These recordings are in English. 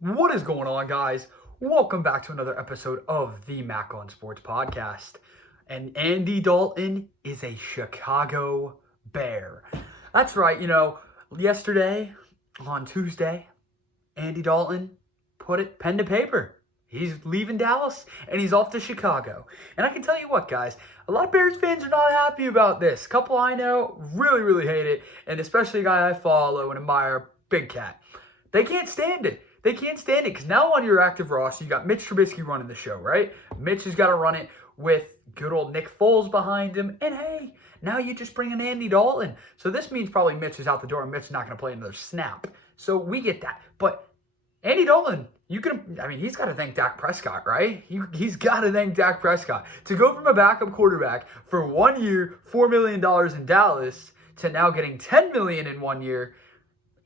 What is going on, guys? Welcome back to another episode of the Mac on Sports podcast. And Andy Dalton is a Chicago Bear. That's right, yesterday on Tuesday, Andy Dalton put it pen to paper. He's leaving Dallas and he's off to Chicago. And I can tell you what, guys, a lot of Bears fans are not happy about this. A couple I know really hate it, and especially a guy I follow and admire, Big Cat. They can't stand it. They can't stand it because now on your active roster, you got Mitch Trubisky running the show, right? Mitch has got to run it with good old Nick Foles behind him. And hey, now you just bring in Andy Dalton. So this means probably Mitch is out the door and Mitch is not going to play another snap. So we get that. But Andy Dalton, he's got to thank Dak Prescott, right? He's got to thank Dak Prescott. To go from a backup quarterback for 1 year, $4 million in Dallas, to now getting $10 million in 1 year,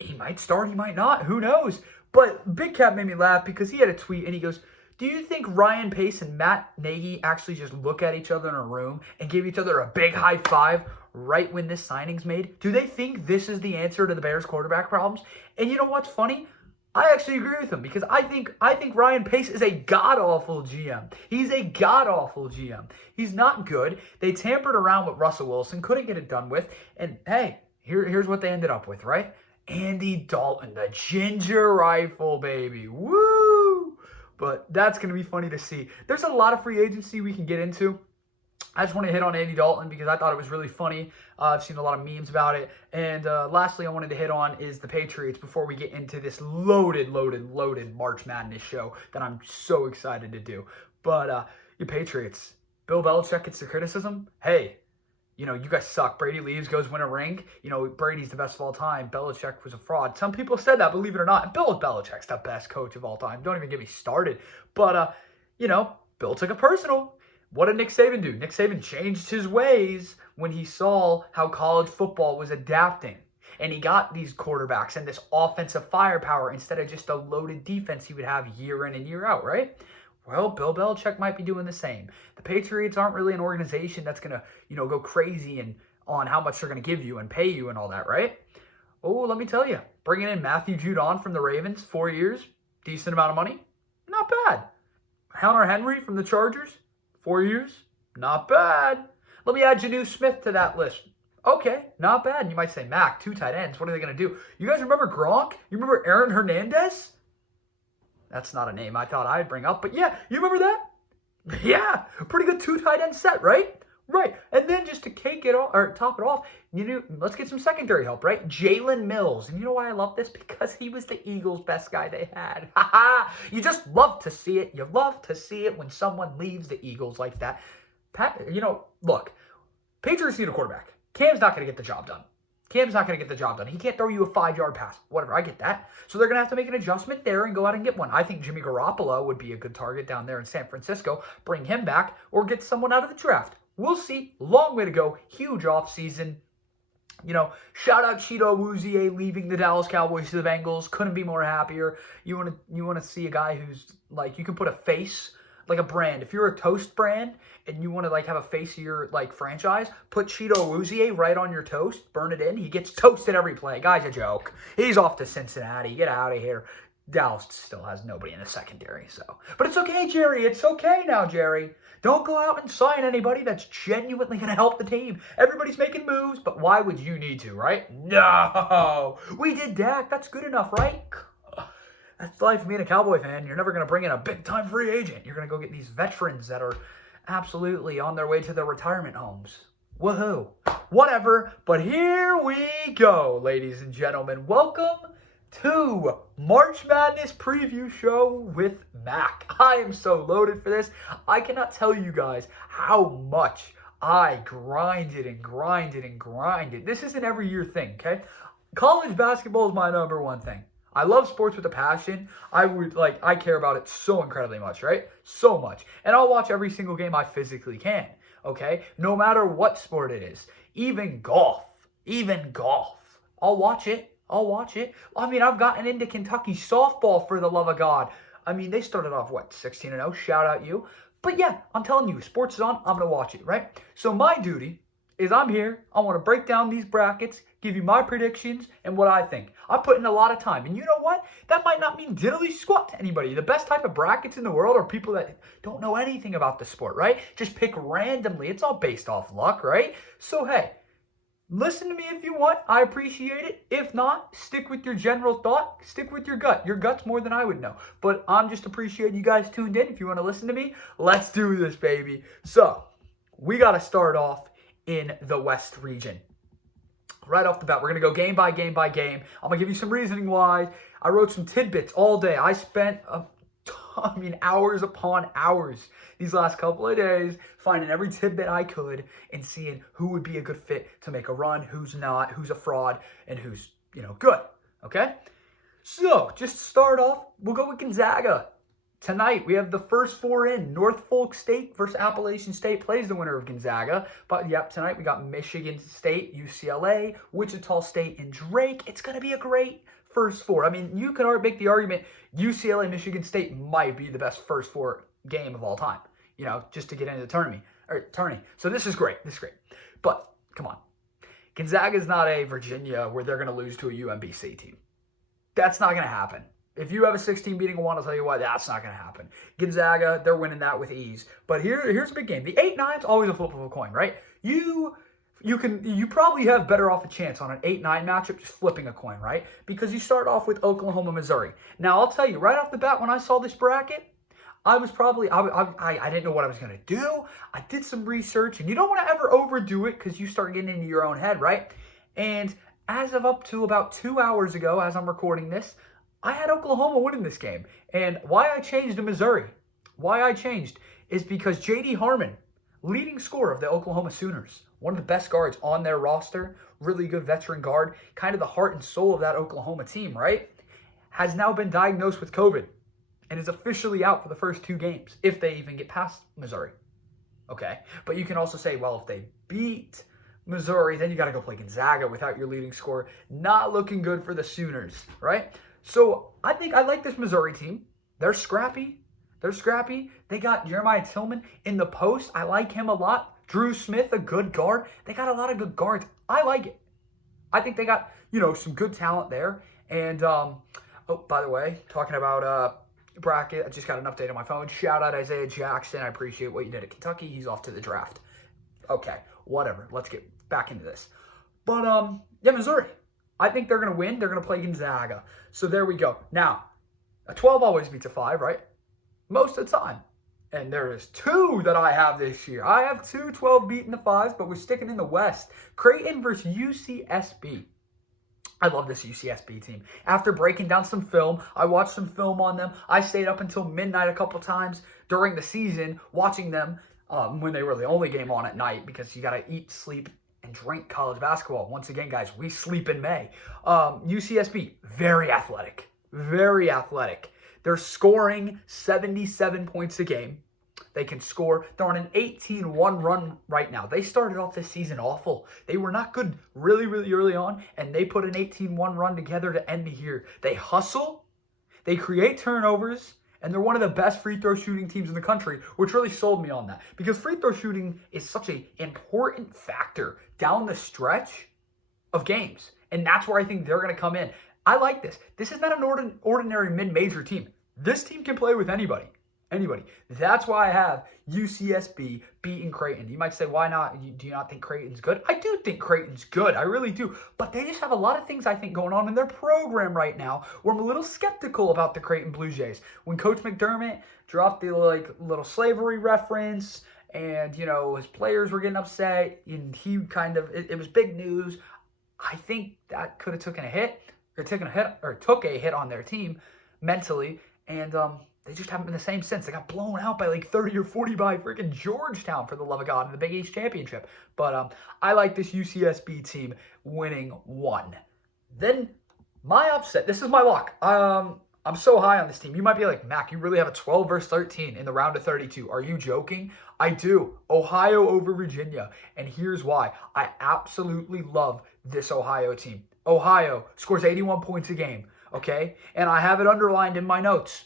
he might start, he might not, who knows? But Big Cat made me laugh because he had a tweet and he goes, do you think Ryan Pace and Matt Nagy actually just look at each other in a room and give each other a big high five right when this signing's made? Do they think this is the answer to the Bears quarterback problems? And you know what's funny? I actually agree with him because I think Ryan Pace is a god-awful GM. He's a god-awful GM. He's not good. They tampered around with Russell Wilson, couldn't get it done with. And hey, here's what they ended up with, right? Andy Dalton, the ginger rifle, baby. Woo! But that's going to be funny to see. There's a lot of free agency we can get into. I just want to hit on Andy Dalton because I thought it was really funny. I've seen a lot of memes about it. And lastly, I wanted to hit on is the Patriots before we get into this loaded March Madness show that I'm so excited to do. But your Patriots, Bill Belichick gets the criticism. Hey, you guys suck. Brady leaves, goes win a ring. Brady's the best of all time. Belichick was a fraud. Some people said that, believe it or not. And Bill Belichick's the best coach of all time. Don't even get me started. But, Bill took it personal. What did Nick Saban do? Nick Saban changed his ways when he saw how college football was adapting. And he got these quarterbacks and this offensive firepower instead of just a loaded defense he would have year in and year out, right? Well, Bill Belichick might be doing the same. The Patriots aren't really an organization that's going to, go crazy and on how much they're going to give you and pay you and all that, right? Oh, let me tell you, bringing in Matthew Judon from the Ravens, 4 years, decent amount of money, not bad. Hunter Henry from the Chargers, 4 years, not bad. Let me add Janu Smith to that list. Okay, not bad. And you might say, Mac, 2 tight ends, what are they going to do? You guys remember Gronk? You remember Aaron Hernandez? That's not a name I thought I'd bring up, but yeah, you remember that? Yeah, pretty good 2 tight end set, right? Right, and then just to top it off, let's get some secondary help, right? Jalen Mills, and you know why I love this? Because he was the Eagles' best guy they had. You just love to see it. You love to see it when someone leaves the Eagles like that. Look, Patriots need a quarterback. Cam's not going to get the job done. Cam's not going to get the job done. He can't throw you a 5-yard pass. Whatever, I get that. So they're going to have to make an adjustment there and go out and get one. I think Jimmy Garoppolo would be a good target down there in San Francisco. Bring him back or get someone out of the draft. We'll see. Long way to go. Huge offseason. Shout out Cheeto Awuzie leaving the Dallas Cowboys to the Bengals. Couldn't be more happier. You want to see a guy who's like, you can put a face, like a brand. If you're a toast brand and you want to have a face of your franchise, put Cheeto Awuzie right on your toast, burn it in. He gets toasted every play. Guy's a joke. He's off to Cincinnati. Get out of here. Dallas still has nobody in the secondary, so. But it's okay, Jerry. It's okay now, Jerry. Don't go out and sign anybody that's genuinely going to help the team. Everybody's making moves, but why would you need to, right? No. We did Dak. That's good enough, right? That's life of being a Cowboy fan. You're never going to bring in a big-time free agent. You're going to go get these veterans that are absolutely on their way to their retirement homes. Woohoo. Whatever. But here we go, ladies and gentlemen. Welcome to March Madness preview show with Mac. I am so loaded for this. I cannot tell you guys how much I grinded. This is an every year thing, okay? College basketball is my number one thing. I love sports with a passion. I care about it so incredibly much, right? So much. And I'll watch every single game I physically can, okay? No matter what sport it is. Even golf. I'll watch it. I've gotten into Kentucky softball, for the love of God. They started off, 16-0? Shout out you. But yeah, I'm telling you, sports is on, I'm going to watch it, right? So my duty is I'm here. I want to break down these brackets, give you my predictions and what I think. I'm putting a lot of time. And you know what? That might not mean diddly squat to anybody. The best type of brackets in the world are people that don't know anything about the sport, right? Just pick randomly. It's all based off luck, right? So, hey, listen to me if you want. I appreciate it. If not, stick with your general thought. Stick with your gut. Your gut's more than I would know. But I'm just appreciating you guys tuned in. If you want to listen to me, let's do this, baby. So, we got to start off in the West region. Right off the bat, we're going to go game by game by game. I'm going to give you some reasoning why. I wrote some tidbits all day. I spent hours upon hours these last couple of days finding every tidbit I could and seeing who would be a good fit to make a run, who's not, who's a fraud, and who's, good. Okay? So, just to start off, we'll go with Gonzaga. Tonight, we have the first four in. Norfolk State versus Appalachian State plays the winner of Gonzaga. But, yep, tonight we got Michigan State, UCLA, Wichita State, and Drake. It's going to be a great first four. I mean, you can make the argument UCLA, Michigan State might be the best first four game of all time, just to get into the tourney. So this is great. But, come on. Gonzaga is not a Virginia where they're going to lose to a UMBC team. That's not going to happen. If you have a 16 beating a 1, I'll tell you why that's not going to happen. Gonzaga, they're winning that with ease. But here's a big game. The 8-9 is always a flip of a coin, right? You probably have better off a chance on an 8-9 matchup just flipping a coin, right? Because you start off with Oklahoma, Missouri. Now, I'll tell you, right off the bat, when I saw this bracket, I didn't know what I was going to do. I did some research, and you don't want to ever overdo it because you start getting into your own head, right? And as of up to about 2 hours ago, as I'm recording this, I had Oklahoma winning this game. And why I changed to Missouri, is because J.D. Harmon, leading scorer of the Oklahoma Sooners, one of the best guards on their roster, really good veteran guard, kind of the heart and soul of that Oklahoma team, right? Has now been diagnosed with COVID and is officially out for the first 2 games, if they even get past Missouri. Okay? But you can also say, well, if they beat Missouri, then you got to go play Gonzaga without your leading scorer. Not looking good for the Sooners, right? So I think I like this Missouri team. They're scrappy. They got Jeremiah Tillman in the post. I like him a lot. Drew Smith, a good guard. They got a lot of good guards. I like it. I think they got, some good talent there. And, by the way, talking about bracket, I just got an update on my phone. Shout out Isaiah Jackson. I appreciate what you did at Kentucky. He's off to the draft. Okay, whatever. Let's get back into this. But, Missouri. I think they're going to win. They're going to play Gonzaga. So there we go. Now, a 12 always beats a 5, right? Most of the time. And there is 2 that I have this year. I have 2 12 beating the 5s, but we're sticking in the West. Creighton versus UCSB. I love this UCSB team. After breaking down some film, I watched some film on them. I stayed up until midnight a couple times during the season watching them when they were the only game on at night because you got to eat, sleep, and drink college basketball. Once again, guys, we sleep in May. UCSB, very athletic. They're scoring 77 points a game. They can score. They're on an 18-1 run right now. They started off this season awful. They were not good really, really early on, and they put an 18-1 run together to end the year. They hustle. They create turnovers. And they're one of the best free throw shooting teams in the country, which really sold me on that. Because free throw shooting is such an important factor down the stretch of games. And that's where I think they're going to come in. I like this. This is not an ordinary mid-major team. This team can play with anybody. That's why I have UCSB beating Creighton. You might say, why not? Do you not think Creighton's good? I do think Creighton's good. I really do. But they just have a lot of things, I think, going on in their program right now where I'm a little skeptical about the Creighton Blue Jays. When Coach McDermott dropped the little slavery reference and, his players were getting upset and he it was big news. I think that could have took a hit on their team mentally. And, they just haven't been the same since. They got blown out by 30 or 40 by freaking Georgetown, for the love of God, in the Big East Championship. But I like this UCSB team winning 1. Then my upset. This is my lock. I'm so high on this team. You might be like, Mac, you really have a 12 versus 13 in the round of 32. Are you joking? I do. Ohio over Virginia. And here's why. I absolutely love this Ohio team. Ohio scores 81 points a game. Okay? And I have it underlined in my notes.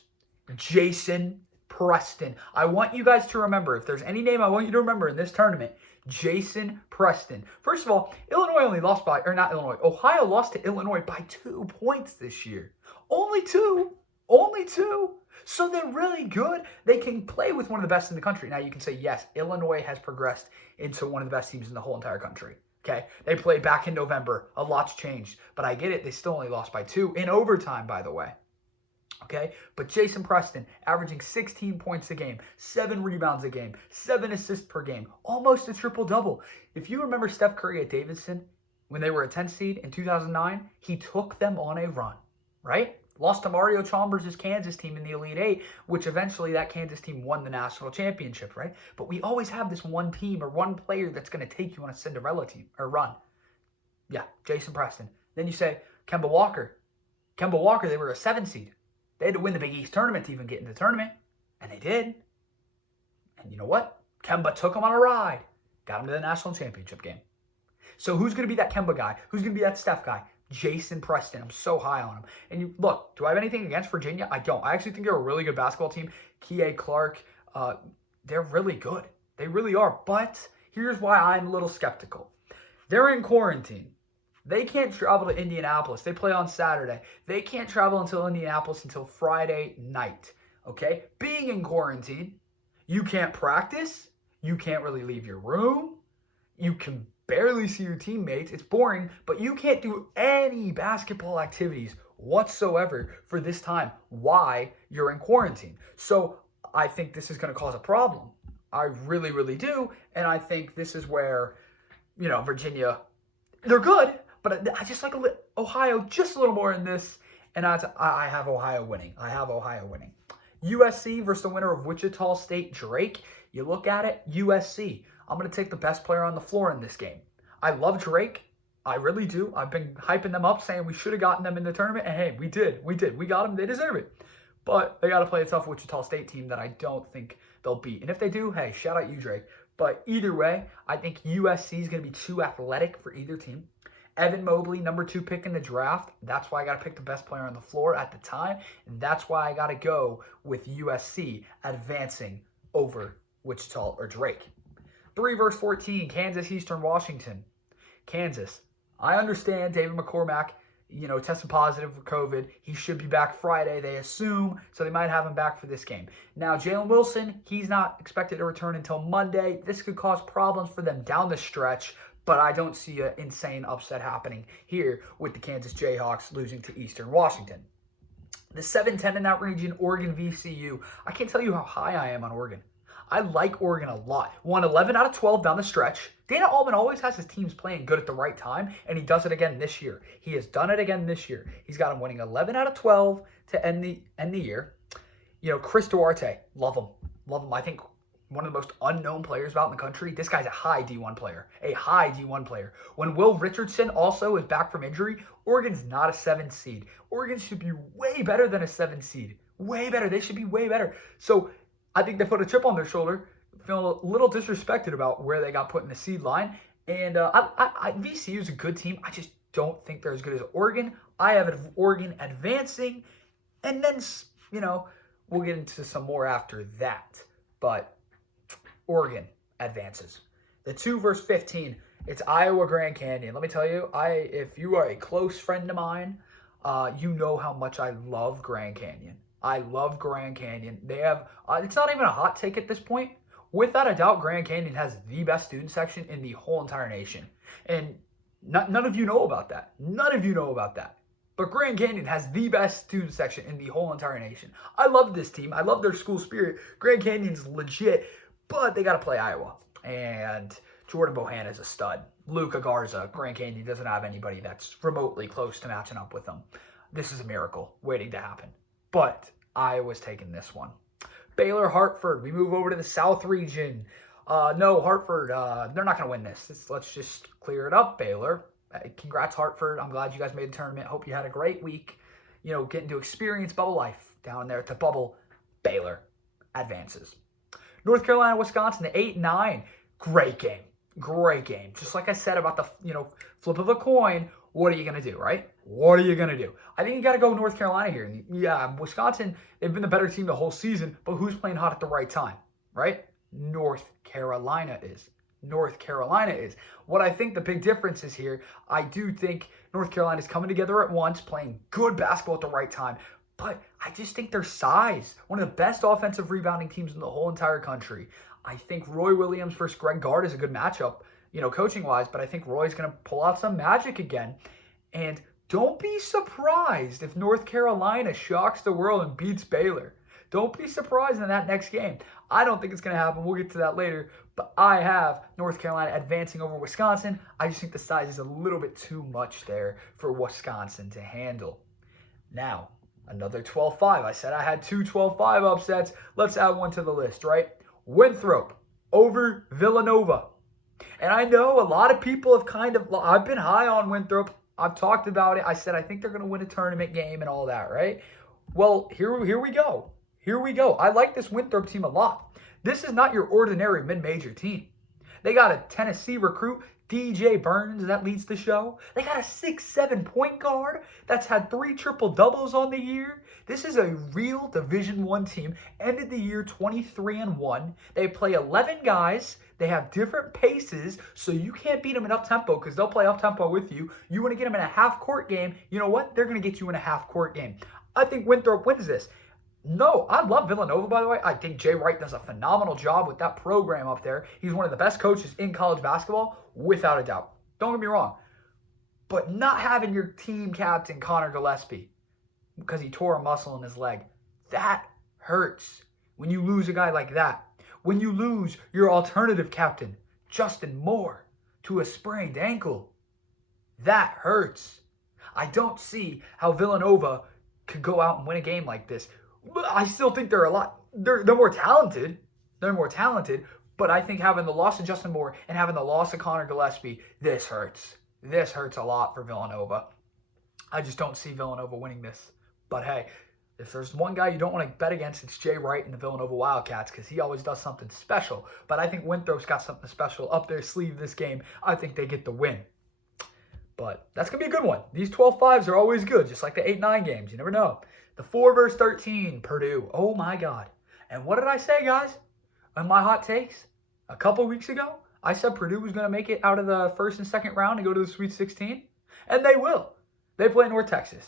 Jason Preston. I want you guys to remember, if there's any name I want you to remember in this tournament, Jason Preston. First of all, Ohio lost to Illinois by 2 points this year. Only two. Only two. So they're really good. They can play with one of the best in the country. Now you can say, yes, Illinois has progressed into one of the best teams in the whole entire country. Okay, they played back in November. A lot's changed, but I get it. They still only lost by 2 in overtime, by the way. Okay, but Jason Preston averaging 16 points a game, 7 rebounds a game, 7 assists per game, almost a triple-double. If you remember Steph Curry at Davidson, when they were a 10 seed in 2009, he took them on a run, right? Lost to Mario Chalmers' Kansas team in the Elite Eight, which eventually that Kansas team won the national championship, right? But we always have this one team or one player that's going to take you on a Cinderella team or run. Yeah, Jason Preston. Then you say Kemba Walker. Kemba Walker, they were a 7 seed. They had to win the Big East tournament to even get in the tournament, and they did. And you know what? Kemba took them on a ride, got them to the national championship game. So who's going to be that Kemba guy? Who's going to be that Steph guy? Jason Preston. I'm so high on him. And look, do I have anything against Virginia? I don't. I actually think they're a really good basketball team. Kie Clark, they're really good. They really are. But here's why I'm a little skeptical. They're in quarantine. They can't travel to Indianapolis. They play on Saturday. They can't travel until Indianapolis until Friday night. Okay? Being in quarantine, you can't practice. You can't really leave your room. You can barely see your teammates. It's boring, but you can't do any basketball activities whatsoever for this time. Why? You're in quarantine. So I think this is going to cause a problem. I really, really do. And I think this is where, Virginia, they're good, but I just like Ohio just a little more in this. And I have Ohio winning. USC versus the winner of Wichita State, Drake. You look at it, USC. I'm going to take the best player on the floor in this game. I love Drake. I really do. I've been hyping them up, saying we should have gotten them in the tournament. And hey, we did. We got them. They deserve it. But they got to play a tough Wichita State team that I don't think they'll beat. And if they do, hey, shout out you, Drake. But either way, I think USC is going to be too athletic for either team. Evan Mobley, number 2 pick in the draft. That's why I got to pick the best player on the floor at the time. And that's why I got to go with USC advancing over Wichita or Drake. 3 versus 14, Kansas, Eastern Washington. Kansas. I understand David McCormack, tested positive for COVID. He should be back Friday, they assume, so they might have him back for this game. Now, Jalen Wilson, he's not expected to return until Monday. This could cause problems for them down the stretch, but I don't see an insane upset happening here with the Kansas Jayhawks losing to Eastern Washington. The 7-10 in that region, Oregon VCU. I can't tell you how high I am on Oregon. I like Oregon a lot. Won 11 out of 12 down the stretch. Dana Altman always has his teams playing good at the right time, and he does it again this year. He has done it again this year. He's got him winning 11 out of 12 to end the year. Chris Duarte, love him. I think one of the most unknown players out in the country. This guy's a high D1 player. When Will Richardson also is back from injury, Oregon's not a 7 seed. Oregon should be way better than a 7 seed. Way better. They should be way better. So I think they put a chip on their shoulder, feeling a little disrespected about where they got put in the seed line. And VCU is a good team. I just don't think they're as good as Oregon. I have Oregon advancing. And then, we'll get into some more after that. But Oregon advances. The 2 versus 15, it's Iowa Grand Canyon. Let me tell you, if you are a close friend of mine, you know how much I love Grand Canyon. I love Grand Canyon. They have, it's not even a hot take at this point. Without a doubt, Grand Canyon has the best student section in the whole entire nation. And none of you know about that. But Grand Canyon has the best student section in the whole entire nation. I love this team. I love their school spirit. Grand Canyon's legit, but they got to play Iowa. And Jordan Bohanna is a stud. Luka Garza, Grand Canyon doesn't have anybody that's remotely close to matching up with them. This is a miracle waiting to happen. But Iowa's taking this one. Baylor, Hartford. We move over to the South region. No, Hartford, they're not going to win this. Let's just clear it up, Baylor. Congrats, Hartford. I'm glad you guys made the tournament. Hope you had a great week. Getting to experience bubble life down there at the bubble. Baylor advances. North Carolina, Wisconsin, the 8-9. Great game. Just like I said about the, flip of a coin. What are you going to do, right? I think you got to go North Carolina here. Yeah, Wisconsin, they've been the better team the whole season, but who's playing hot at the right time, right? North Carolina is. North Carolina is. What I think the big difference is here, I do think North Carolina is coming together at once, playing good basketball at the right time. But I just think their size, one of the best offensive rebounding teams in the whole entire country. I think Roy Williams versus Greg Gard is a good matchup, coaching-wise, but I think Roy's going to pull out some magic again. And don't be surprised if North Carolina shocks the world and beats Baylor. Don't be surprised in that next game. I don't think it's going to happen. We'll get to that later. But I have North Carolina advancing over Wisconsin. I just think the size is a little bit too much there for Wisconsin to handle. Now, another 12-5. I said I had two 12-5 upsets. Let's add one to the list, right? Winthrop over Villanova. And I know a lot of people have I've been high on Winthrop. I've talked about it. I said I think they're going to win a tournament game and all that, right? Well, here we go. Here we go. I like this Winthrop team a lot. This is not your ordinary mid-major team. They got a Tennessee recruit, DJ Burns, that leads the show. They got a 6'7" point guard that's had 3 triple-doubles on the year. This is a real Division I team. Ended the year 23-1. They play 11 guys. They have different paces, so you can't beat them in up-tempo because they'll play up-tempo with you. You want to get them in a half-court game, you know what? They're going to get you in a half-court game. I think Winthrop wins this. No, I love Villanova, by the way. I think Jay Wright does a phenomenal job with that program up there. He's one of the best coaches in college basketball, without a doubt. Don't get me wrong. But not having your team captain, Connor Gillespie, because he tore a muscle in his leg, that hurts when you lose a guy like that. When you lose your alternative captain, Justin Moore, to a sprained ankle, that hurts. I don't see how Villanova could go out and win a game like this. I still think they're more talented. They're more talented, but I think having the loss of Justin Moore and having the loss of Connor Gillespie, this hurts. This hurts a lot for Villanova. I just don't see Villanova winning this. But hey, if there's one guy you don't want to bet against, it's Jay Wright and the Villanova Wildcats because he always does something special. But I think Winthrop's got something special up their sleeve this game. I think they get the win. But that's going to be a good one. These 12-5s are always good, just like the 8-9 games. You never know. The 4 versus 13, Purdue. Oh, my God. And what did I say, guys? On my hot takes a couple weeks ago, I said Purdue was going to make it out of the first and second round and go to the Sweet 16. And they will. They play North Texas.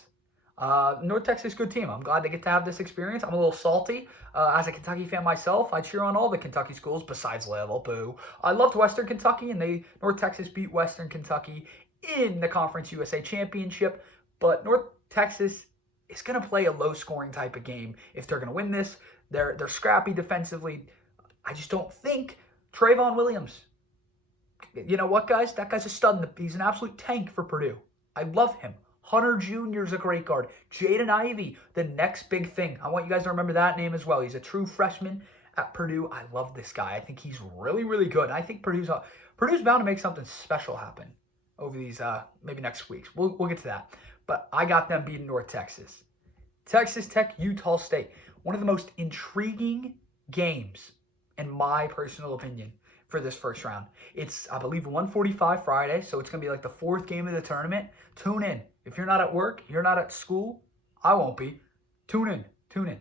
North Texas, good team. I'm glad they get to have this experience. I'm a little salty. As a Kentucky fan myself, I cheer on all the Kentucky schools besides Louisville. Boo. I loved Western Kentucky, and North Texas beat Western Kentucky in the Conference USA Championship. But North Texas is going to play a low-scoring type of game if they're going to win this. They're scrappy defensively. I just don't think Trayvon Williams. You know what, guys? That guy's a stud. He's an absolute tank for Purdue. I love him. Hunter Jr. is a great guard. Jaden Ivey, the next big thing. I want you guys to remember that name as well. He's a true freshman at Purdue. I love this guy. I think he's really, really good. I think Purdue's bound to make something special happen over these maybe next weeks. We'll get to that. But I got them beating North Texas. Texas Tech, Utah State. One of the most intriguing games, in my personal opinion, for this first round. It's, I believe, 1:45 Friday, so it's going to be like the 4th game of the tournament. Tune in. If you're not at work, you're not at school, I won't be. Tune in.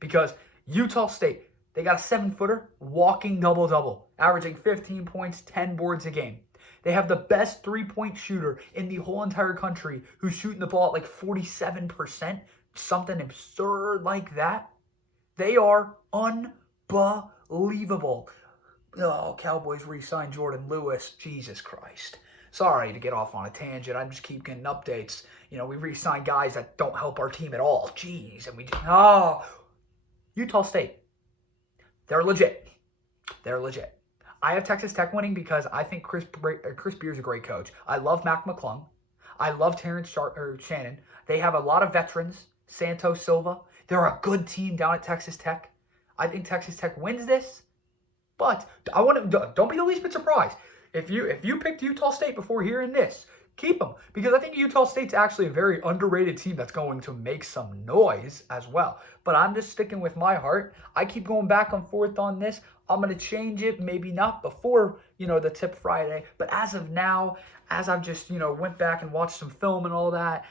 Because Utah State, they got a 7-footer walking double-double, averaging 15 points, 10 boards a game. They have the best 3-point shooter in the whole entire country who's shooting the ball at like 47%, something absurd like that. They are unbelievable. Oh, Cowboys re-signed Jordan Lewis. Jesus Christ. Sorry to get off on a tangent. I just keep getting updates. We re-sign guys that don't help our team at all. Jeez. And Utah State. They're legit. I have Texas Tech winning because I think Chris Beard's a great coach. I love Mac McClung. I love Terrence Shannon. They have a lot of veterans. Santos Silva. They're a good team down at Texas Tech. I think Texas Tech wins this. But don't be the least bit surprised. If you picked Utah State before hearing this, keep them. Because I think Utah State's actually a very underrated team that's going to make some noise as well. But I'm just sticking with my heart. I keep going back and forth on this. I'm going to change it, maybe not before, the Tip Friday. But as of now, as I've just, went back and watched some film and all that,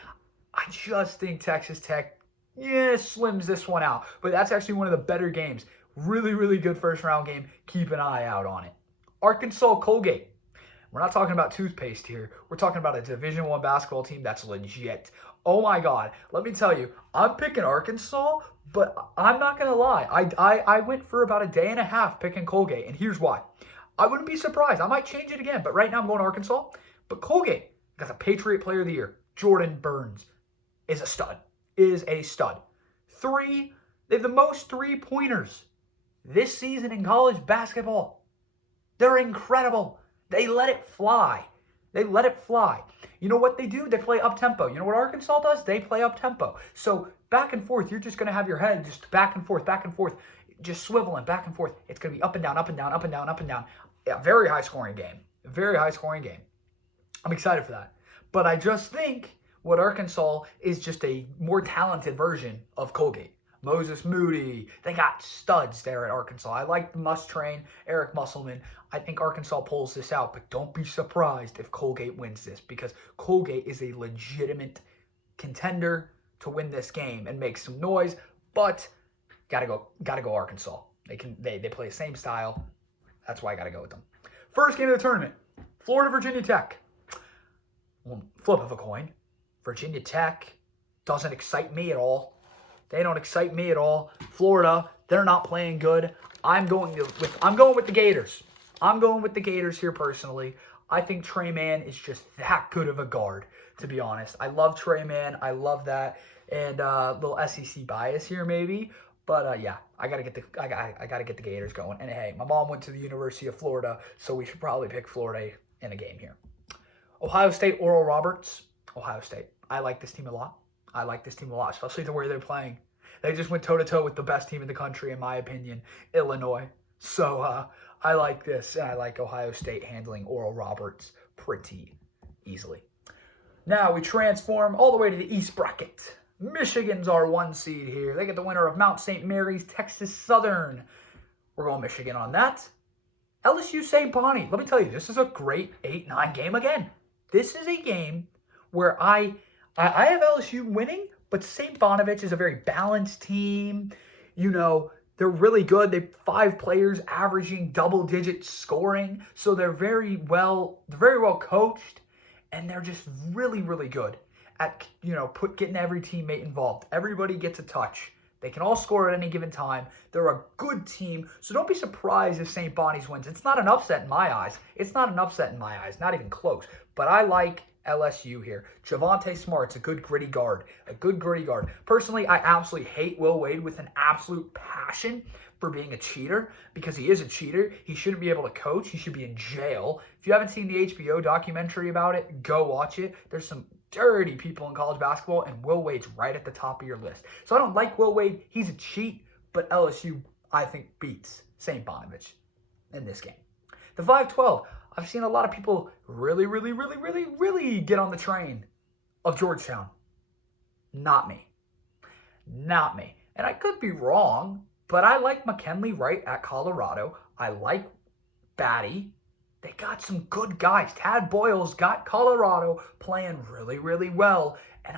I just think Texas Tech, slims this one out. But that's actually one of the better games. Really, really good first round game. Keep an eye out on it. Arkansas Colgate. We're not talking about toothpaste here. We're talking about a Division I basketball team that's legit. Oh my God. Let me tell you, I'm picking Arkansas, but I'm not going to lie. I went for about a day and a half picking Colgate, and here's why. I wouldn't be surprised. I might change it again, but right now I'm going Arkansas. But Colgate got the Patriot Player of the Year. Jordan Burns is a stud. They have the most three-pointers this season in college basketball. They're incredible. They let it fly. You know what they do? They play up-tempo. You know what Arkansas does? They play up-tempo. So back and forth, you're just going to have your head just back and forth, just swiveling back and forth. It's going to be up and down, up and down, up and down, up and down. Yeah, very high-scoring game. I'm excited for that. But I just think what Arkansas is just a more talented version of Colgate. Moses Moody. They got studs there at Arkansas. I like the Mustrain, Eric Musselman. I think Arkansas pulls this out, but don't be surprised if Colgate wins this because Colgate is a legitimate contender to win this game and make some noise, but gotta go Arkansas. They play the same style. That's why I gotta go with them. First game of the tournament, Florida, Virginia Tech. Well, flip of a coin. Virginia Tech doesn't excite me at all. They don't excite me at all. Florida, they're not playing good. I'm going with the Gators. I'm going with the Gators here personally. I think Trey Mann is just that good of a guard, to be honest. I love Trey Mann. I love that. And a little SEC bias here maybe. But yeah, I gotta get the Gators going. And hey, my mom went to the University of Florida, so we should probably pick Florida in a game here. Ohio State, Oral Roberts. Ohio State. I like this team a lot. Especially the way they're playing. They just went toe-to-toe with the best team in the country, in my opinion, Illinois. So I like this, and I like Ohio State handling Oral Roberts pretty easily. Now we transform all the way to the East bracket. Michigan's our 1 seed here. They get the winner of Mount St. Mary's, Texas Southern. We're going Michigan on that. LSU St. Bonnie. Let me tell you, this is a great 8-9 game again. This is a game where I have LSU winning, but St. Bonaventure is a very balanced team. You know, they're really good. They have 5 players averaging double-digit scoring, so they're very well coached, and they're just really, really good at getting every teammate involved. Everybody gets a touch. They can all score at any given time. They're a good team, so don't be surprised if St. Bonnie's wins. It's not an upset in my eyes. Not even close. But I like LSU here. Javonte Smart's a good gritty guard. Personally, I absolutely hate Will Wade with an absolute passion for being a cheater because he is a cheater. He shouldn't be able to coach. He should be in jail. If you haven't seen the HBO documentary about it, go watch it. There's some dirty people in college basketball, and Will Wade's right at the top of your list. So I don't like Will Wade. He's a cheat, but LSU, I think, beats St. Bonaventure in this game. The 5-12, I've seen a lot of people really get on the train of Georgetown. Not me. And I could be wrong, but I like McKinley Wright at Colorado. I like Batty. They got some good guys. Tad Boyle's got Colorado playing really well. And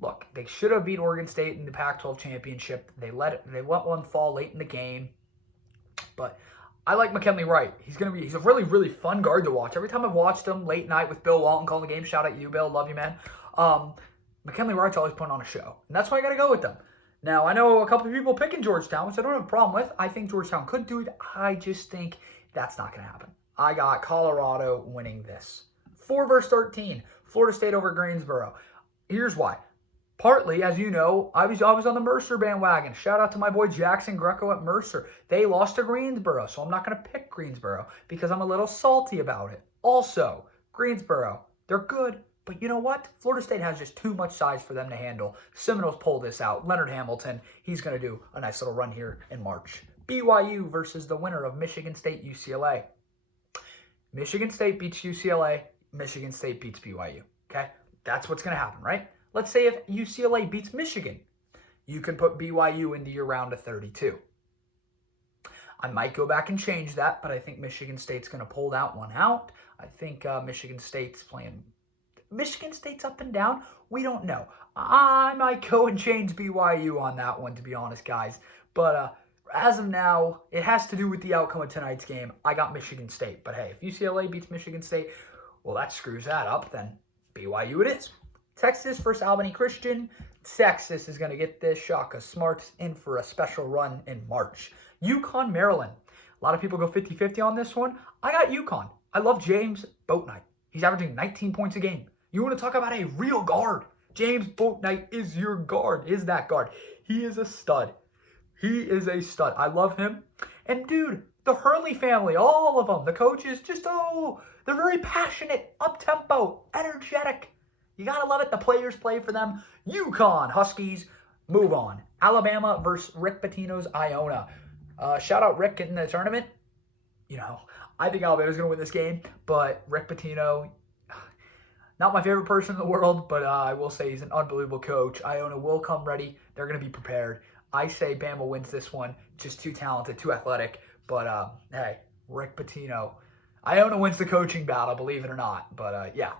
look, they should have beat Oregon State in the Pac-12 championship. They let one fall late in the game. But I like McKinley Wright. He's a really fun guard to watch. Every time I've watched him late night with Bill Walton calling the game, shout out you, Bill, love you, man. McKinley Wright's always putting on a show. And that's why I got to go with them. Now, I know a couple of people picking Georgetown, which I don't have a problem with. I think Georgetown could do it. I just think that's not going to happen. I got Colorado winning this. 4 versus 13. Florida State over Greensboro. Here's why. Partly, as you know, I was on the Mercer bandwagon. Shout out to my boy Jackson Greco at Mercer. They lost to Greensboro, so I'm not going to pick Greensboro because I'm a little salty about it. Also, Greensboro, they're good, but you know what? Florida State has just too much size for them to handle. Seminoles pull this out. Leonard Hamilton, he's going to do a nice little run here in March. BYU versus the winner of Michigan State UCLA. Michigan State beats UCLA. Michigan State beats BYU. Okay? That's what's going to happen, right? Let's say if UCLA beats Michigan, you can put BYU into your round of 32. I might go back and change that, but I think Michigan State's going to pull that one out. I think Michigan State's up and down. We don't know. I might go and change BYU on that one, to be honest, guys. But As of now, it has to do with the outcome of tonight's game. I got Michigan State. But hey, if UCLA beats Michigan State, well, that screws that up. Then BYU it is. Texas versus Albany Christian. Texas is going to get this. Shaka Smart's in for a special run in March. UConn, Maryland. A lot of people go 50-50 on this one. I got UConn. I love James Boatnight. He's averaging 19 points a game. You want to talk about a real guard? James Boatnight is your guard. Is that guard? He is a stud. He is a stud. I love him. And dude, the Hurley family, all of them, the coaches, they're very passionate, up-tempo, energetic. You got to love it. The players play for them. UConn Huskies, move on. Alabama versus Rick Pitino's Iona. Shout out Rick getting the tournament. I think Alabama's going to win this game, but Rick Pitino, not my favorite person in the world, but I will say he's an unbelievable coach. Iona will come ready. They're going to be prepared. I say Bama wins this one. Just too talented, too athletic. But, hey, Rick Pitino. Iona wins the coaching battle, believe it or not. But, yeah.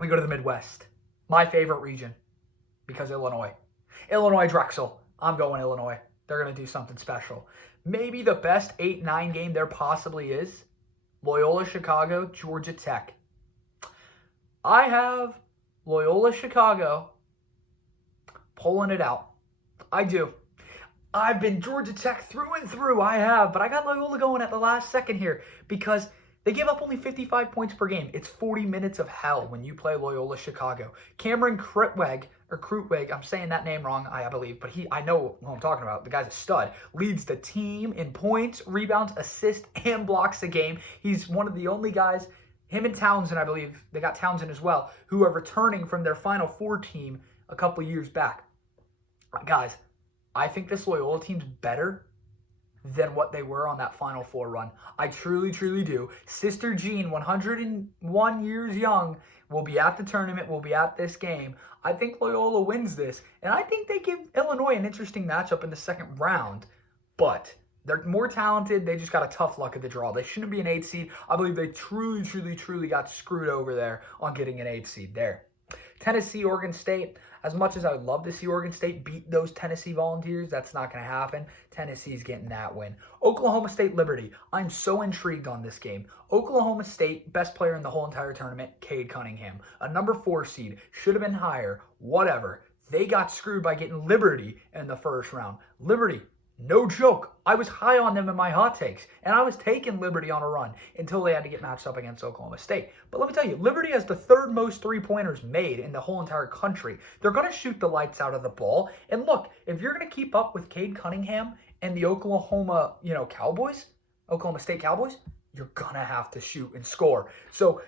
We go to the Midwest. My favorite region. Because Illinois. Illinois Drexel. I'm going Illinois. They're going to do something special. Maybe the best 8-9 game there possibly is. Loyola Chicago, Georgia Tech. I have Loyola Chicago pulling it out. I do. I've been Georgia Tech through and through. I have. But I got Loyola going at the last second here because they give up only 55 points per game. It's 40 minutes of hell when you play Loyola Chicago. Cameron Krutwig, I'm saying that name wrong, I believe, but I know who I'm talking about. The guy's a stud. Leads the team in points, rebounds, assists, and blocks a game. He's one of the only guys, him and Townsend, I believe, they got Townsend as well, who are returning from their Final Four team a couple years back. Guys, I think this Loyola team's better than what they were on that Final Four run. I truly, truly do. Sister Jean, 101 years young, will be at the tournament, will be at this game. I think Loyola wins this, and I think they give Illinois an interesting matchup in the second round, but they're more talented. They just got a tough luck of the draw. They shouldn't be an 8 seed. I believe they truly, truly, truly got screwed over there on getting an 8 seed there. Tennessee, Oregon State. As much as I would love to see Oregon State beat those Tennessee Volunteers, that's not going to happen. Tennessee's getting that win. Oklahoma State, Liberty. I'm so intrigued on this game. Oklahoma State, best player in the whole entire tournament, Cade Cunningham. A number 4 seed. Should have been higher. Whatever. They got screwed by getting Liberty in the first round. Liberty, no joke. I was high on them in my hot takes, and I was taking Liberty on a run until they had to get matched up against Oklahoma State. But let me tell you, Liberty has the 3rd most three-pointers made in the whole entire country. They're going to shoot the lights out of the ball. And look, if you're going to keep up with Cade Cunningham and the Oklahoma State Cowboys, you're going to have to shoot and score. So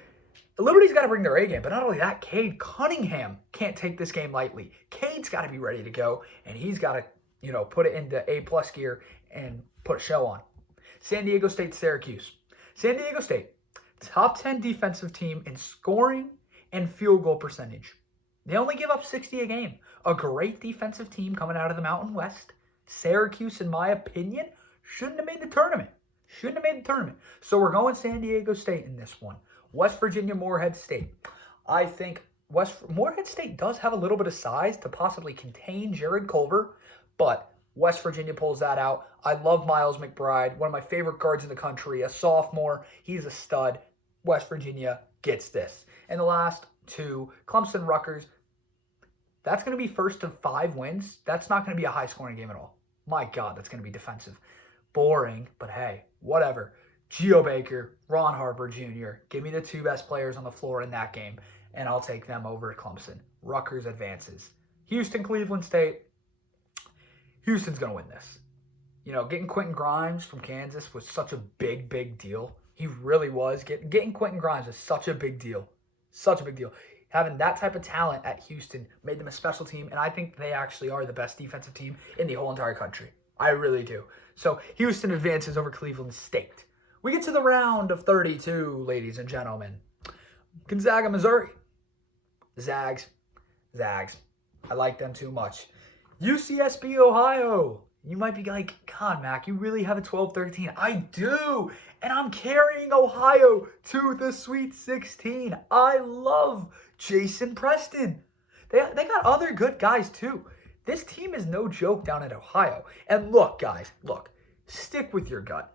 Liberty's got to bring their A game, but not only that, Cade Cunningham can't take this game lightly. Cade's got to be ready to go, and he's got to put it into A+ gear and put a show on. San Diego State, Syracuse. San Diego State, top 10 defensive team in scoring and field goal percentage. They only give up 60 a game. A great defensive team coming out of the Mountain West. Syracuse, in my opinion, shouldn't have made the tournament. So we're going San Diego State in this one. West Virginia, Morehead State. I think Morehead State does have a little bit of size to possibly contain Jared Culver, but West Virginia pulls that out. I love Miles McBride, one of my favorite guards in the country, a sophomore. He's a stud. West Virginia gets this. And the last 2, Clemson, Rutgers. That's going to be first of 5 wins. That's not going to be a high-scoring game at all. My God, that's going to be defensive. Boring, but hey, whatever. Geo Baker, Ron Harper Jr. Give me the 2 best players on the floor in that game, and I'll take them over Clemson. Rutgers advances. Houston, Cleveland State. Houston's going to win this. Getting Quentin Grimes from Kansas was such a big, big deal. He really was. Getting Quentin Grimes is such a big deal. Having that type of talent at Houston made them a special team, and I think they actually are the best defensive team in the whole entire country. I really do. So Houston advances over Cleveland State. We get to the round of 32, ladies and gentlemen. Gonzaga, Missouri. Zags. I like them too much. UCSB, Ohio. You might be like, God, Mac, you really have a 12-13. I do, and I'm carrying Ohio to the Sweet 16. I love Jason Preston. They got other good guys, too. This team is no joke down at Ohio. And look, guys, look, stick with your gut.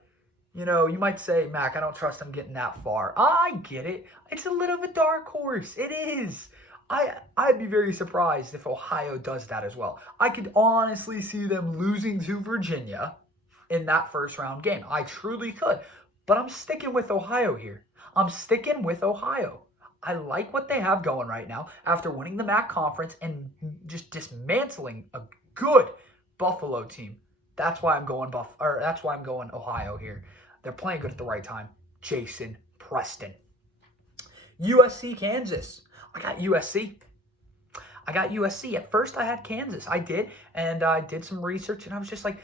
You know, you might say, Mac, I don't trust them getting that far. I get it. It's a little of a dark horse. It is. I'd be very surprised if Ohio does that as well. I could honestly see them losing to Virginia in that first round game. I truly could. But I'm sticking with Ohio here. I'm sticking with Ohio. I like what they have going right now after winning the MAC conference and just dismantling a good Buffalo team. That's why I'm going Ohio here. They're playing good at the right time. Jason Preston. USC, Kansas. I got USC. At first, I had Kansas. I did, and I did some research, and I was just like,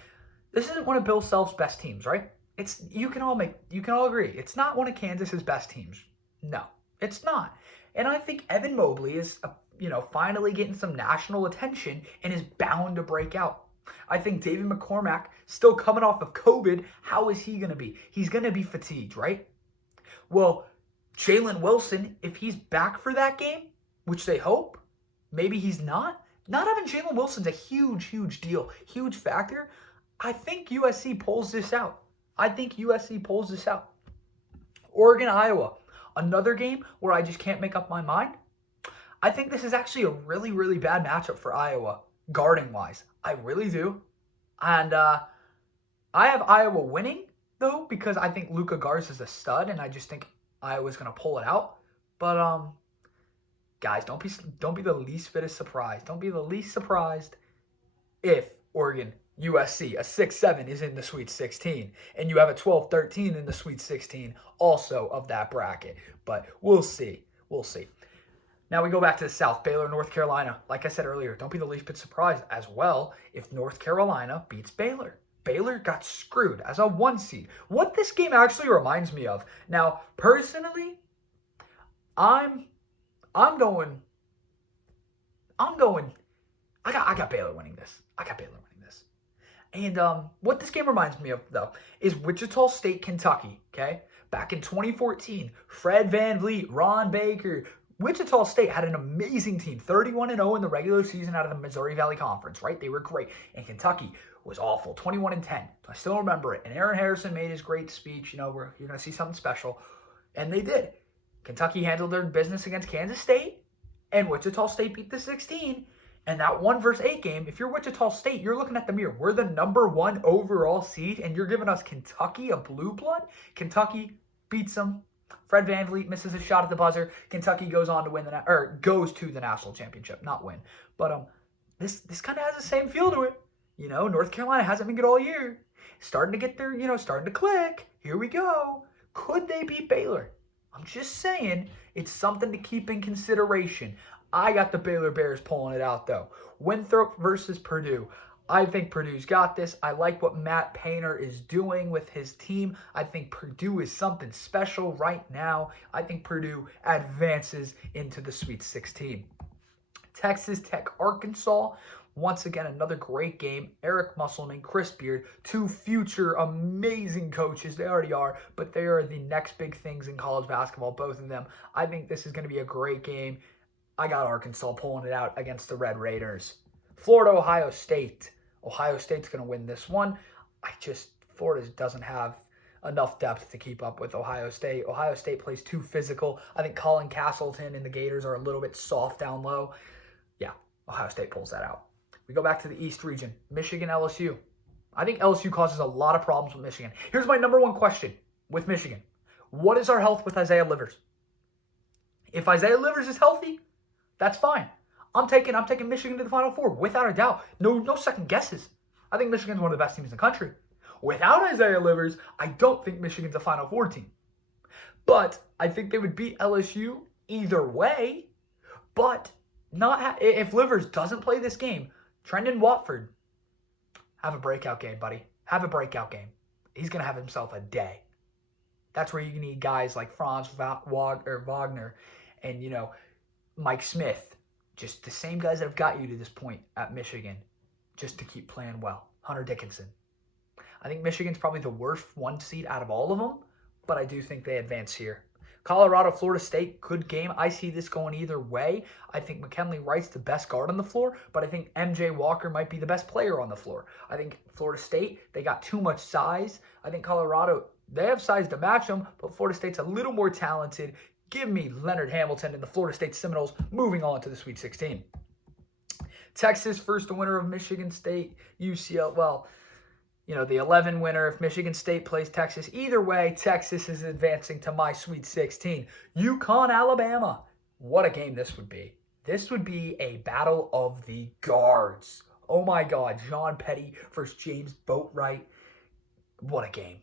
this isn't one of Bill Self's best teams, right? You can all agree. It's not one of Kansas's best teams. No, it's not. And I think Evan Mobley is, finally getting some national attention and is bound to break out. I think David McCormack, still coming off of COVID, how is he going to be? He's going to be fatigued, right? Well, Jalen Wilson, if he's back for that game, which they hope, maybe he's not. Not having Jalen Wilson's a huge, huge deal, huge factor. I think USC pulls this out. Oregon, Iowa, another game where I just can't make up my mind. I think this is actually a really, really bad matchup for Iowa, guarding-wise. I really do. And I have Iowa winning, though, because I think Luka Garza is a stud, and I just think Iowa's going to pull it out. But, guys, don't be the least bit of surprised. Don't be the least surprised if Oregon, USC, a 6-7 is in the Sweet 16, and you have a 12-13 in the Sweet 16 also of that bracket. But we'll see. Now we go back to the South, Baylor, North Carolina. Like I said earlier, don't be the least bit surprised as well if North Carolina beats Baylor. Baylor got screwed as a 1 seed. What this game actually reminds me of. Now, personally, I'm going. I got Baylor winning this. And what this game reminds me of, though, is Wichita State, Kentucky, okay? Back in 2014, Fred VanVleet, Ron Baker. Wichita State had an amazing team, 31-0 in the regular season out of the Missouri Valley Conference, right? They were great. And Kentucky was awful, 21-10. I still remember it. And Aaron Harrison made his great speech, you're going to see something special. And they did. Kentucky handled their business against Kansas State, and Wichita State beat the 16. And that 1-8 game, if you're Wichita State, you're looking at the mirror. We're the number 1 overall seed, and you're giving us Kentucky a blue blood? Kentucky beats them. Fred VanVleet misses a shot at the buzzer. Kentucky goes on to win goes to the national championship, not win. But this kind of has the same feel to it. North Carolina hasn't been good all year. Starting to get their, starting to click. Here we go. Could they beat Baylor? I'm just saying, it's something to keep in consideration. I got the Baylor Bears pulling it out, though. Winthrop versus Purdue. I think Purdue's got this. I like what Matt Painter is doing with his team. I think Purdue is something special right now. I think Purdue advances into the Sweet 16. Texas Tech, Arkansas. Once again, another great game. Eric Musselman, Chris Beard, 2 future amazing coaches. They already are, but they are the next big things in college basketball, both of them. I think this is going to be a great game. I got Arkansas pulling it out against the Red Raiders. Florida, Ohio State. Ohio State's going to win this one. Florida doesn't have enough depth to keep up with Ohio State. Ohio State plays too physical. I think Colin Castleton and the Gators are a little bit soft down low. Yeah, Ohio State pulls that out. We go back to the East region. Michigan, LSU. I think LSU causes a lot of problems with Michigan. Here's my number 1 question with Michigan. What is our health with Isaiah Livers? If Isaiah Livers is healthy, that's fine. I'm taking Michigan to the Final Four, without a doubt. No second guesses. I think Michigan's one of the best teams in the country. Without Isaiah Livers, I don't think Michigan's a Final Four team. But I think they would beat LSU either way. But if Livers doesn't play this game, Trendon Watford, have a breakout game, buddy. Have a breakout game. He's going to have himself a day. That's where you need guys like Franz Wagner and, Mike Smith. Just the same guys that have got you to this point at Michigan just to keep playing well. Hunter Dickinson. I think Michigan's probably the worst 1 seed out of all of them, but I do think they advance here. Colorado, Florida State, good game. I see this going either way. I think McKinley Wright's the best guard on the floor, but I think MJ Walker might be the best player on the floor. I think Florida State, they got too much size. I think Colorado, they have size to match them, but Florida State's a little more talented. Give me Leonard Hamilton and the Florida State Seminoles moving on to the Sweet 16. Texas, first winner of Michigan State, UCLA. Well, the 11 winner if Michigan State plays Texas. Either way, Texas is advancing to my Sweet 16. UConn, Alabama. What a game this would be. This would be a battle of the guards. Oh my God. John Petty versus James Boatwright. What a game.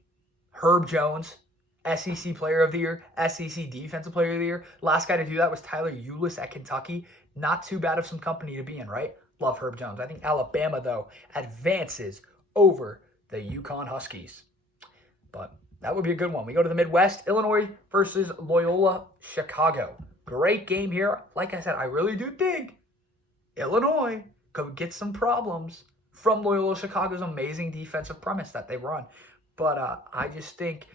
Herb Jones, SEC Player of the Year, SEC Defensive Player of the Year. Last guy to do that was Tyler Ulis at Kentucky. Not too bad of some company to be in, right? Love Herb Jones. I think Alabama, though, advances over the UConn Huskies. But that would be a good one. We go to the Midwest, Illinois versus Loyola Chicago. Great game here. Like I said, I really do think Illinois could get some problems from Loyola Chicago's amazing defensive premise that they run. But I think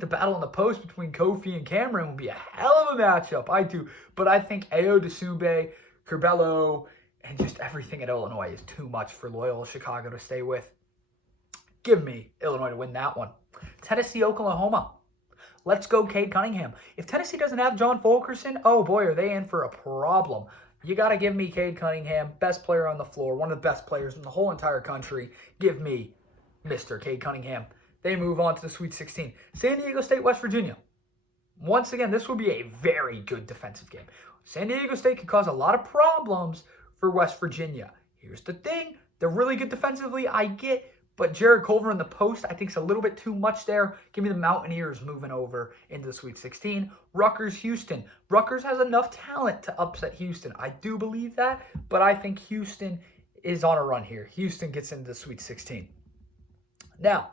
the battle in the post between Kofi and Cameron will be a hell of a matchup. I do. But I think Ayo Desumbe, Curbelo, and just everything at Illinois is too much for Loyola Chicago to stay with. Give me Illinois to win that one. Tennessee, Oklahoma. Let's go Cade Cunningham. If Tennessee doesn't have John Fulkerson, oh boy, are they in for a problem. You got to give me Cade Cunningham, best player on the floor, one of the best players in the whole entire country. Give me Mr. Cade Cunningham. They move on to the Sweet 16. San Diego State, West Virginia. Once again, this will be a very good defensive game. San Diego State could cause a lot of problems for West Virginia. Here's the thing. They're really good defensively, I get. But Jared Culver in the post, I think, is a little bit too much there. Give me the Mountaineers moving over into the Sweet 16. Rutgers, Houston. Rutgers has enough talent to upset Houston. I do believe that, but I think Houston is on a run here. Houston gets into the Sweet 16. Now,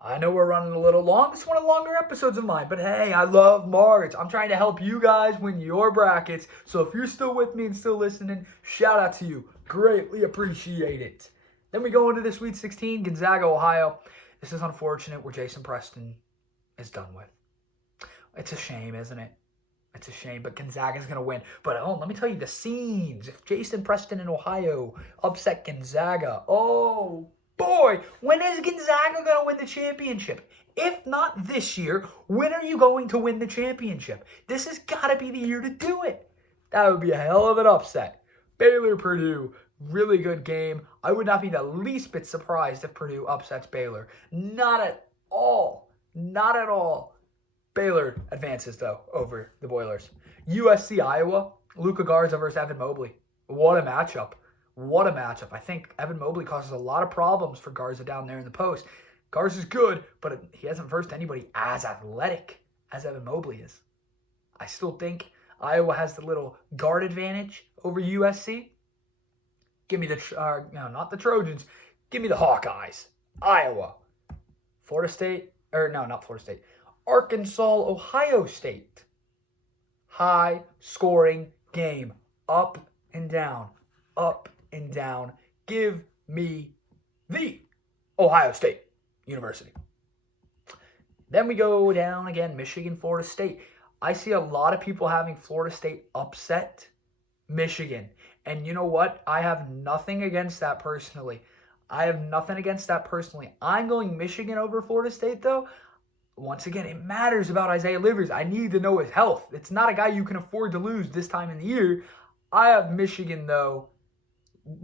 I know we're running a little long. It's one of the longer episodes of mine, but hey, I love March. I'm trying to help you guys win your brackets. So if you're still with me and still listening, shout out to you. Greatly appreciate it. Then we go into the Sweet 16, Gonzaga, Ohio. This is unfortunate where Jason Preston is done with. It's a shame, isn't it? It's a shame, but Gonzaga's going to win. But let me tell you the scenes. If Jason Preston in Ohio upset Gonzaga, oh boy, when is Gonzaga going to win the championship? If not this year, when are you going to win the championship? This has got to be the year to do it. That would be a hell of an upset. Baylor, Purdue. Really good game. I would not be the least bit surprised if Purdue upsets Baylor. Not at all. Not at all. Baylor advances, though, over the Boilers. USC, Iowa. Luka Garza versus Evan Mobley. What a matchup. What a matchup. I think Evan Mobley causes a lot of problems for Garza down there in the post. Garza's good, but he hasn't versed anybody as athletic as Evan Mobley is. I still think Iowa has the little guard advantage over USC. Give me not the Trojans. Give me the Hawkeyes. Iowa. Florida State. Not Florida State. Arkansas, Ohio State. High scoring game. Up and down. Up and down. Give me the Ohio State University. Then we go down again. Michigan, Florida State. I see a lot of people having Florida State upset Michigan. And you know what? I have nothing against that personally. I'm going Michigan over Florida State, though. Once again, it matters about Isaiah Livers. I need to know his health. It's not a guy you can afford to lose this time in the year. I have Michigan, though,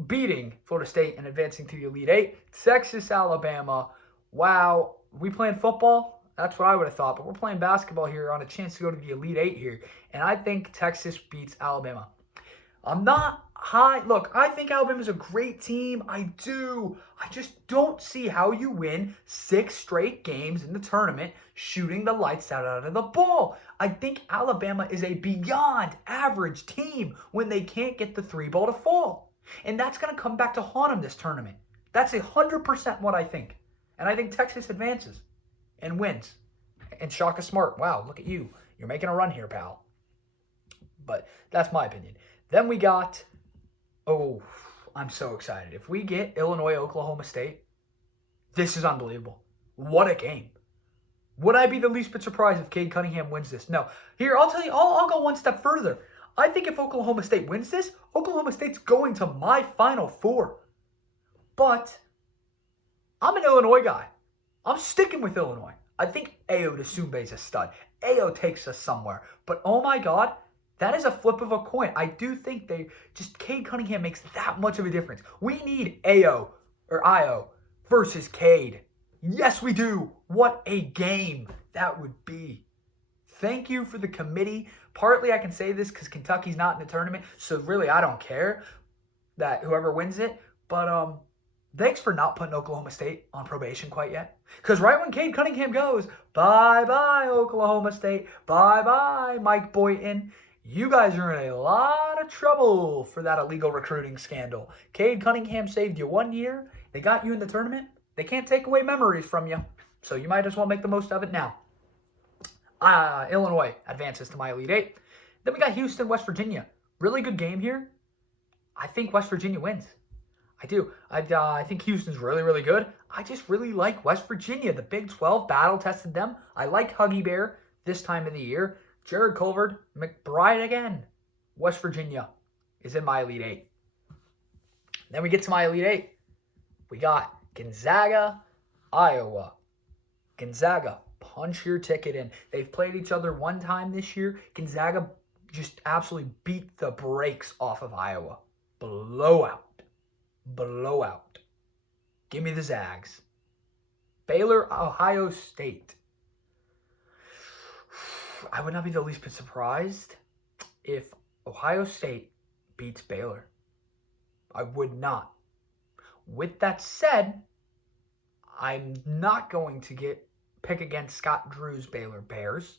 beating Florida State and advancing to the Elite Eight. Texas, Alabama. Wow. We playing football? That's what I would have thought. But we're playing basketball here on a chance to go to the Elite Eight here. And I think Texas beats Alabama. I'm not high. Look, I think Alabama's a great team. I do. I just don't see how you win 6 straight games in the tournament shooting the lights out of the ball. I think Alabama is a beyond average team when they can't get the 3 ball to fall. And that's going to come back to haunt them this tournament. That's 100% what I think. And I think Texas advances and wins. And Shaka Smart, wow, look at you. You're making a run here, pal. But that's my opinion. Then we got, I'm so excited. If we get Illinois, Oklahoma State, this is unbelievable. What a game. Would I be the least bit surprised if Cade Cunningham wins this? No. Here, I'll tell you, I'll go one step further. I think if Oklahoma State wins this, Oklahoma State's going to my Final Four. But I'm an Illinois guy. I'm sticking with Illinois. I think Ayo Dosunmu is a stud. Ayo takes us somewhere. But oh my God, that is a flip of a coin. I do think Cade Cunningham makes that much of a difference. We need Ayo versus Cade. Yes, we do. What a game that would be. Thank you for the committee. Partly I can say this because Kentucky's not in the tournament, so really I don't care that whoever wins it. But thanks for not putting Oklahoma State on probation quite yet. Because right when Cade Cunningham goes, bye-bye Oklahoma State, bye-bye Mike Boynton, you guys are in a lot of trouble for that illegal recruiting scandal. Cade Cunningham saved you 1 year. They got you in the tournament. They can't take away memories from you. So you might as well make the most of it now. Illinois advances to my Elite Eight. Then we got Houston, West Virginia. Really good game here. I think West Virginia wins. I do. I think Houston's really, really good. I just really like West Virginia. The Big 12 battle-tested them. I like Huggy Bear this time of the year. Jared Culver, McBride again. West Virginia is in my Elite Eight. Then we get to my Elite Eight. We got Gonzaga, Iowa. Gonzaga, punch your ticket in. They've played each other one time this year. Gonzaga just absolutely beat the brakes off of Iowa. Blowout. Give me the Zags. Baylor, Ohio State. I would not be the least bit surprised if Ohio State beats Baylor. I would not. With that said, I'm not going to pick against Scott Drew's Baylor Bears.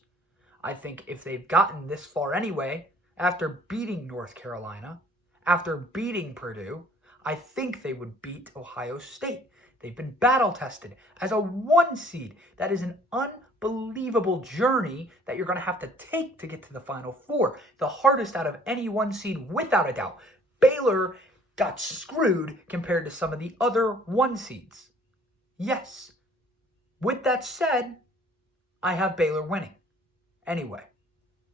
I think if they've gotten this far anyway, after beating North Carolina, after beating Purdue, I think they would beat Ohio State. They've been battle-tested as a 1 seed. That is an unbelievable journey that you're going to have to take to get to the Final Four. The hardest out of any 1 seed, without a doubt. Baylor got screwed compared to some of the other 1 seeds. Yes. With that said, I have Baylor winning. Anyway,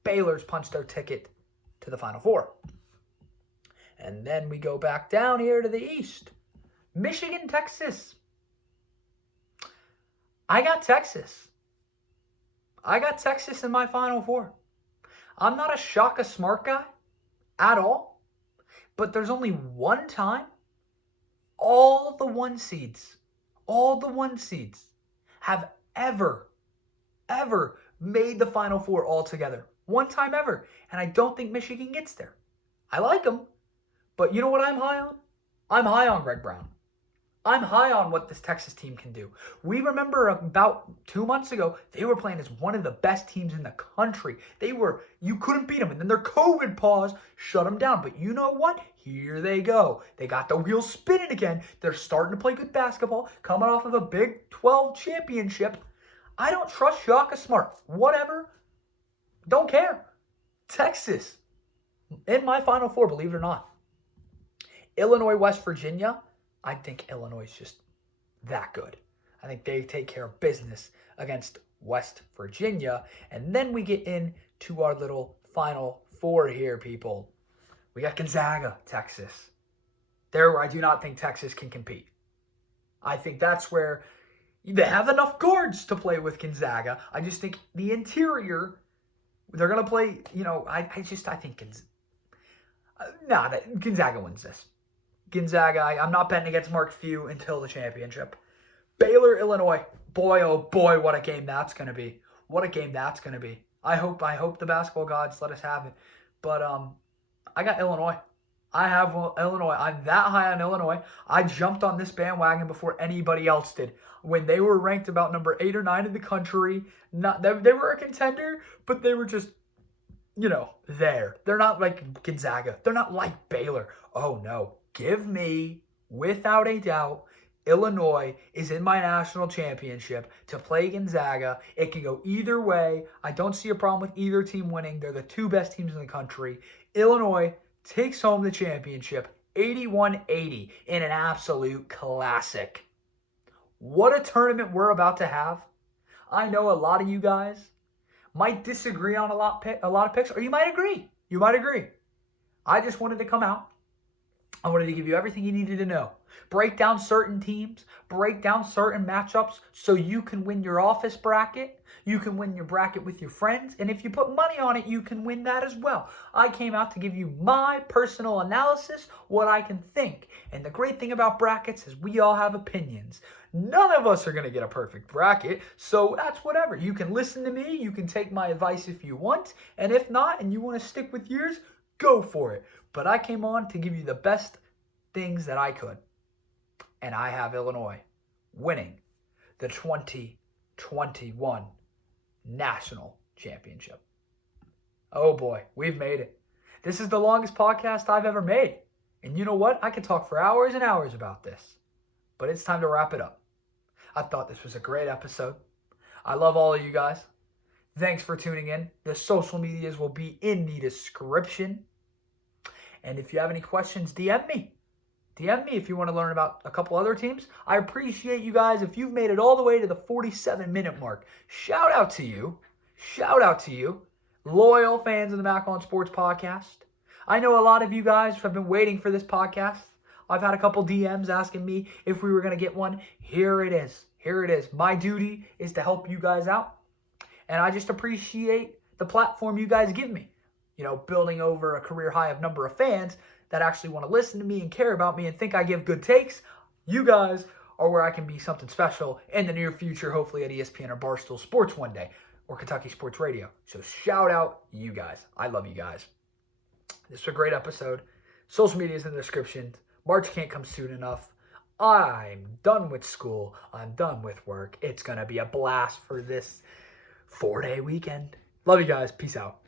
Baylor's punched their ticket to the Final Four. And then we go back down here to the East. Michigan, Texas. I got Texas. I got Texas in my Final Four. I'm not a Shaka Smart guy at all. But there's only one time all the 1 seeds have ever made the Final Four altogether. One time ever. And I don't think Michigan gets there. I like them. But you know what I'm high on? I'm high on Greg Brown. I'm high on what this Texas team can do. We remember about 2 months ago, they were playing as one of the best teams in the country. You couldn't beat them. And then their COVID pause shut them down. But you know what? Here they go. They got the wheels spinning again. They're starting to play good basketball, coming off of a Big 12 championship. I don't trust Shaka Smart. Whatever. Don't care. Texas. In my Final Four, believe it or not. Illinois, West Virginia. I think Illinois is just that good. I think they take care of business against West Virginia. And then we get into our little Final Four here, people. We got Gonzaga, Texas. There, I do not think Texas can compete. I think that's where they have enough guards to play with Gonzaga. I just think the interior, they're going to play, I think Gonzaga wins this. Gonzaga, I'm not betting against Mark Few until the championship. Baylor, Illinois. Boy, oh boy, what a game that's going to be. What a game that's going to be. I hope the basketball gods let us have it. But I got Illinois. I have Illinois. I'm that high on Illinois. I jumped on this bandwagon before anybody else did. When they were ranked about number 8 or 9 in the country, they were a contender, but they were just, there. They're not like Gonzaga. They're not like Baylor. Oh, no. Give me, without a doubt, Illinois is in my national championship to play Gonzaga. It can go either way. I don't see a problem with either team winning. They're the 2 best teams in the country. Illinois takes home the championship 81-80 in an absolute classic. What a tournament we're about to have. I know a lot of you guys might disagree on a lot of picks, or you might agree. You might agree. I just wanted to come out. I wanted to give you everything you needed to know. Break down certain teams, break down certain matchups so you can win your office bracket. You can win your bracket with your friends. And if you put money on it, you can win that as well. I came out to give you my personal analysis, what I can think. And the great thing about brackets is we all have opinions. None of us are going to get a perfect bracket, so that's whatever. You can listen to me. You can take my advice if you want. And if not, and you want to stick with yours, go for it. But I came on to give you the best things that I could. And I have Illinois winning the 2021 National Championship. Oh boy, we've made it. This is the longest podcast I've ever made. And you know what? I could talk for hours and hours about this. But it's time to wrap it up. I thought this was a great episode. I love all of you guys. Thanks for tuning in. The social medias will be in the description. And if you have any questions, DM me. DM me if you want to learn about a couple other teams. I appreciate you guys. If you've made it all the way to the 47-minute mark, shout out to you. Shout out to you. Loyal fans of the Mac on Sports podcast. I know a lot of you guys have been waiting for this podcast. I've had a couple DMs asking me if we were going to get one. Here it is. Here it is. My duty is to help you guys out. And I just appreciate the platform you guys give me. You know, building over a career high of number of fans that actually want to listen to me and care about me and think I give good takes. You guys are where I can be something special in the near future, hopefully at ESPN or Barstool Sports one day, or Kentucky Sports Radio. So shout out you guys. I love you guys. This was a great episode. Social media is in the description. March can't come soon enough. I'm done with school. I'm done with work. It's going to be a blast for this 4-day weekend. Love you guys. Peace out.